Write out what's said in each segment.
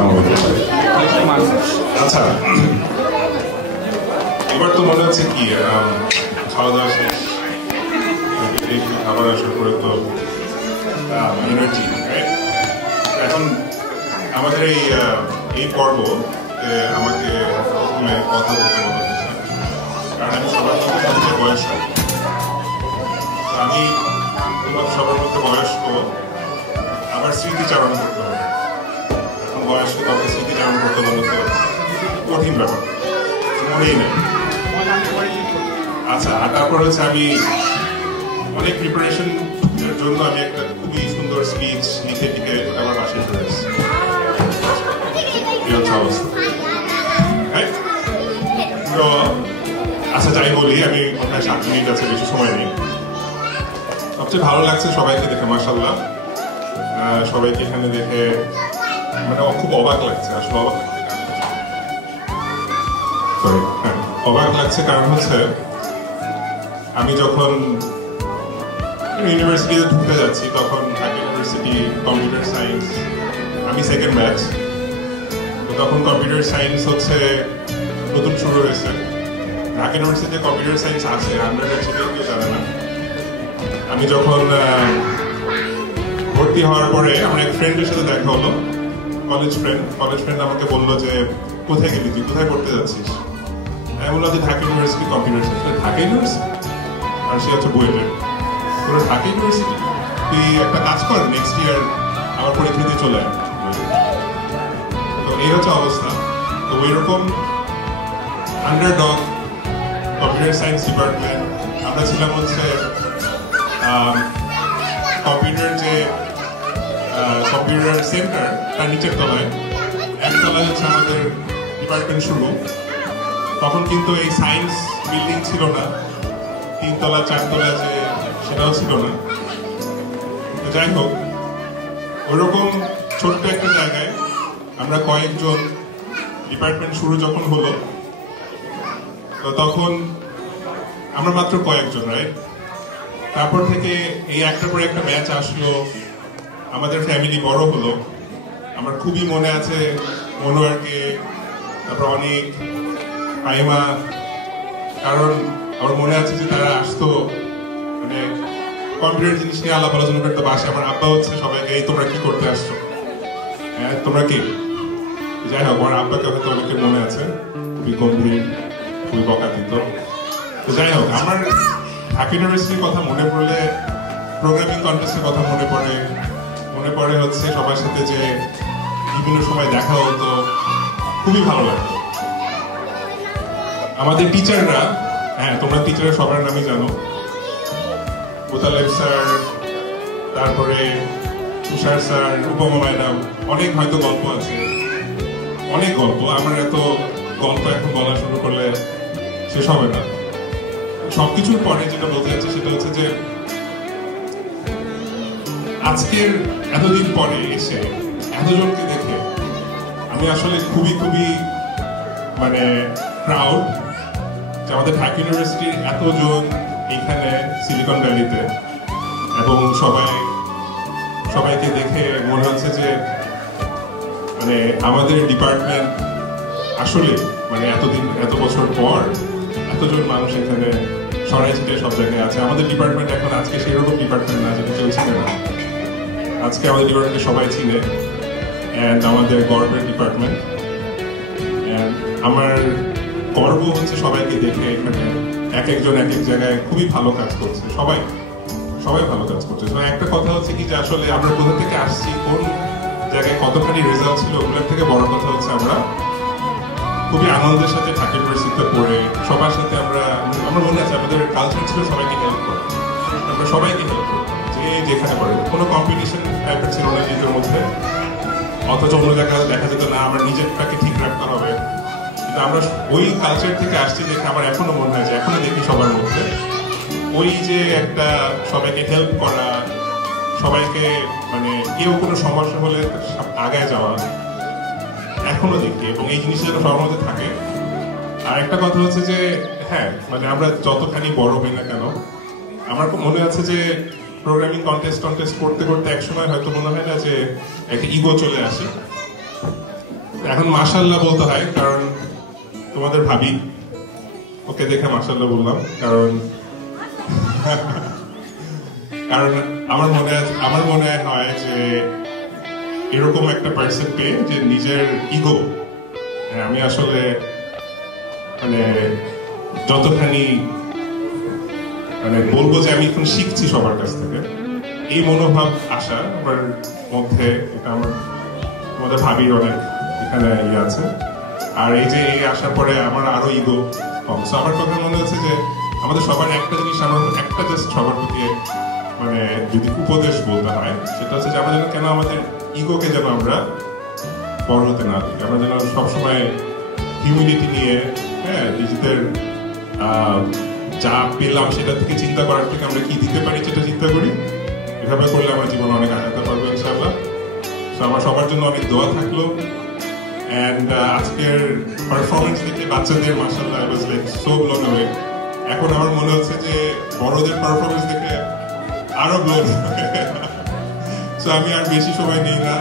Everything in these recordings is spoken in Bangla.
আসসালামু আলাইকুম। আচ্ছা, এবার তো মনে হচ্ছে কি খাওয়া দাওয়া শেষ, খাবার আসার পরে তো এনার্জি, এখন আমাদের এই পর্ব আমাকে কথা বলতে বলা হয়েছে, কারণ আমি সবার মধ্যে সবচেয়ে বয়স্ক। আমি সবার মধ্যে বয়স্ক, আবার স্মৃতিচারণ করতে হবে। এখন বয়স্ক কাউকে স্মৃতিচারণ করতে বলে তো কঠিন ব্যাপার, মনেই নেই। আচ্ছা, আর তারপর হচ্ছে আমি অনেক প্রিপারেশন জন্য আমি একটা খুবই সুন্দর স্পিচ লিখে টিকে আমার বাসায় চলে এসেছি। এই হচ্ছে অবস্থা। তো আচ্ছা, যাই বলি, আমি ওখানে 7 মিনিট আছে, বেশি সময় নেই। সবচেয়ে ভালো লাগছে সবাইকে দেখে, মাশাআল্লাহ। সবাইকে এখানে দেখে মানে খুব অবাক লাগছে। আসলে অবাক লাগছে কারণ হচ্ছে আমি যখন ইউনিভার্সিটিতে ঢুকতে যাচ্ছি তখন ঢাকা ইউনিভার্সিটি কম্পিউটার সায়েন্স, আমি সেকেন্ড ব্যাচ, তো তখন কম্পিউটার সায়েন্স হচ্ছে নতুন শুরু হয়েছে। ঢাকা ইউনিভার্সিটিতে কম্পিউটার সায়েন্স আছে, আমরা কেউ জানে না। আমি যখন ভর্তি হওয়ার পরে আমার এক ফ্রেন্ডের সাথে দেখা হলো, কলেজ ফ্রেন্ড আমাকে বললো যে কোথায় গেলি তুই, কোথায় পড়তে যাচ্ছিস? আমি বললাম যে Dhaka university computer science. Dhaka university? আর সে হচ্ছে বুয়েটের। তোরা ঢাকা ইউনিভার্সিটি, তুই একটা কাজ কর, নেক্সট ইয়ার আমার পরীক্ষা দিয়ে চলে আয়। তো এই হচ্ছে অবস্থা। তো ওইরকম আন্ডারডগ কম্পিউটার সায়েন্স ডিপার্টমেন্ট, আমরা ছিলাম হচ্ছে কম্পিউটার যে কম্পিউটার সেন্টার তার নিচের তলায়, একতলায় হচ্ছে আমাদের ডিপার্টমেন্ট শুরু। তখন কিন্তু এই সায়েন্স বিল্ডিং ছিল না, 3 তলা 4 তলা যে সেটাও ছিল না। তো যাই হোক, ওইরকম ছোট্ট একটা জায়গায় আমরা কয়েকজন, ডিপার্টমেন্ট শুরু যখন হলো তো তখন আমরা মাত্র কয়েকজন, রাইট? তারপর থেকে এই একটার পর একটা ব্যাচ আসলো, আমাদের ফ্যামিলি বড় হলো। আমার খুবই মনে আছে মনোয়ারকে, তারপর অনেক পাইমা, কারণ আমার মনে আছে যে তারা আসতো মানে কম্পিউটার জিনিস নিয়ে আলাপ আলোচনা করতে বাসে। আমার আব্বা হচ্ছে সবাইকে, এই তোমরা কি করতে আসছো, হ্যাঁ তোমরা কি? যাই হোক, আমার আব্বাকে হয়তো অনেকের মনে আছে, খুবই গম্ভীর, খুবই বকা দিত। তো যাই হোক, আমার ঢাকা ইউনিভার্সিটির কথা মনে পড়লে প্রোগ্রামিং কন্টেস্টের কথা মনে পড়ে হচ্ছে সবার সাথে যে বিভিন্ন সময় দেখা হতো, খুবই ভালো লাগতো। আমাদের টিচাররা, হ্যাঁ তোমরা টিচারের সবার নামই জানো, মোতালেব স্যার, তারপরে তুষার স্যার, উপমা ম্যাডাম, অনেক হয়তো গল্প আছে, অনেক গল্প। আমার এত গল্প এখন বলা শুরু করলে শেষ হবে না। সবকিছুর পরে যেটা বলতে যাচ্ছে সেটা হচ্ছে যে আজকের এতদিন পরে এসে এতজনকে দেখে আমি আসলে খুবই মানে প্রাউড যে আমাদের ঢাকা ইউনিভার্সিটির এতজন এখানে সিলিকন ভ্যালিতে, এবং সবাইকে দেখে মনে হচ্ছে যে মানে আমাদের ডিপার্টমেন্ট আসলে মানে এত বছর পর এতজন মানুষ এখানে সরাই ছিটে সব জায়গায় আছে। আমাদের ডিপার্টমেন্ট এখন আজকে সেরকম ডিপার্টমেন্ট না যেটা কেউ চিনে না। আজকে আমাদের ডিপার্টমেন্টে সবাই চিনে, অ্যান্ড আমাদের গর্বের ডিপার্টমেন্ট। অ্যান্ড আমার গর্ব হচ্ছে সবাইকে দেখে এখানে একজন এক জায়গায় খুবই ভালো কাজ করছে, সবাই ভালো কাজ করছে। তো একটা কথা হচ্ছে কি যে আসলে আমরা কোথা থেকে আসছি, কোন জায়গায় কতখানি রেজাল্ট ছিল, ওগুলোর থেকে বড় কথা হচ্ছে আমরা খুবই আনন্দের সাথে ঢাকা ইউনিভার্সিটিতে পড়ে সবার সাথে আমরা মনে আছে আমাদের কালচার ছিল সবাইকে হেল্প করা। আমরা সবাইকে হেল্প করতাম, যে যেখানে পড়ে। কোনো কম্পিটিশন টাইপের ছিল না নিজের মধ্যে, অথচ অন্য জায়গায় দেখা যেত না আমার নিজেরটাকে ঠিক রাখতে হবে। কিন্তু আমরা ওই কালচার থেকে আসছি দেখে আমার এখনো মনে হয় যে এখনো দেখি সবার মধ্যে ওই যে একটা সবাইকে হেল্প করা, সবাইকে মানে কেউ কোনো সমস্যা হলে আগায় যাওয়া এখনো দেখি, এবং এই জিনিসটা যেন সবার মধ্যে থাকে। আর একটা কথা হচ্ছে যে হ্যাঁ মানে আমরা যতখানি বড় হই না কেন, আমার মনে আছে যে প্রোগ্রামিং কন্টেস্ট করতে করতে একসময় হয়তো মনে হয় না যে একটা ইগো চলে আসে, এখন মাশাআল্লাহ বলতে হয়, কারণ তোমাদের ভাবি, ওকে দেখে মাশাআল্লাহ বললাম, কারণ কারণ আমার মনে হয় যে এরকম একটা পার্সন পেয়ে যে নিজের ইগো, আমি আসলে মানে যতখানি মানে বলবো যে আমি এখন শিখছি সবার কাছ থেকে, এই মনোভাব আসা আমার মধ্যে, এটা আমাদের ভাবির অনেক এখানে ইয়ে আছে। আর এই যে এই আসার পরে আমার আরো ইগো কম। সো আমার কথা মনে হচ্ছে যে আমাদের সবার একটা জিনিস, আমার একটা জাস্ট সবার প্রতি মানে যদি উপদেশ বলতে হয়, সেটা হচ্ছে যে আমরা যেন কেন আমাদের ইগোকে যেন আমরা বড় হতে না দিই, আমরা যেন সবসময় হিউমিলিটি নিয়ে, হ্যাঁ, নিজেদের যা পেলাম সেটা থেকে চিন্তা করার থেকে আমরা কি দিতে পারি সেটা চিন্তা করি। এভাবে করলে আমার জীবন অনেক আগাতে পারবো ইনশাআল্লাহ। তো আমার সবার জন্য অনেক দোয়া থাকলো। অ্যান্ড আজকের পারফরমেন্স দেখে বাচ্চাদের মাশাআল্লাহ I was like so blown away. এখন আমার মনে হচ্ছে যে বড়দের পারফরমেন্স দেখে আরো ব্লোন অ্যাওয়ে। সো আমি আর বেশি সময় নিই না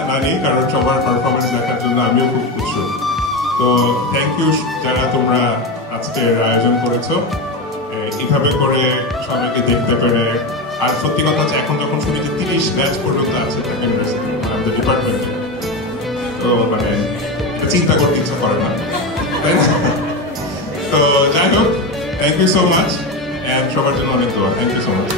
কারণ সবার পারফরমেন্স দেখার জন্য আমিও খুব খুশি। তো থ্যাংক ইউ যারা তোমরা আজকের আয়োজন করেছো, এইভাবে করে সবাইকে দেখতে পেরে। আর সত্যি কথা হচ্ছে এখন যখন শুনি যে 30 ব্যাচ পর্যন্ত আছে আমাদের ডিপার্টমেন্টে, তো মানে চিন্তা করতে ইচ্ছা করে না, তাই না? তো যাই হোক, thank you so much, and সবার জন্য অনেক দোয়া। Thank you so much.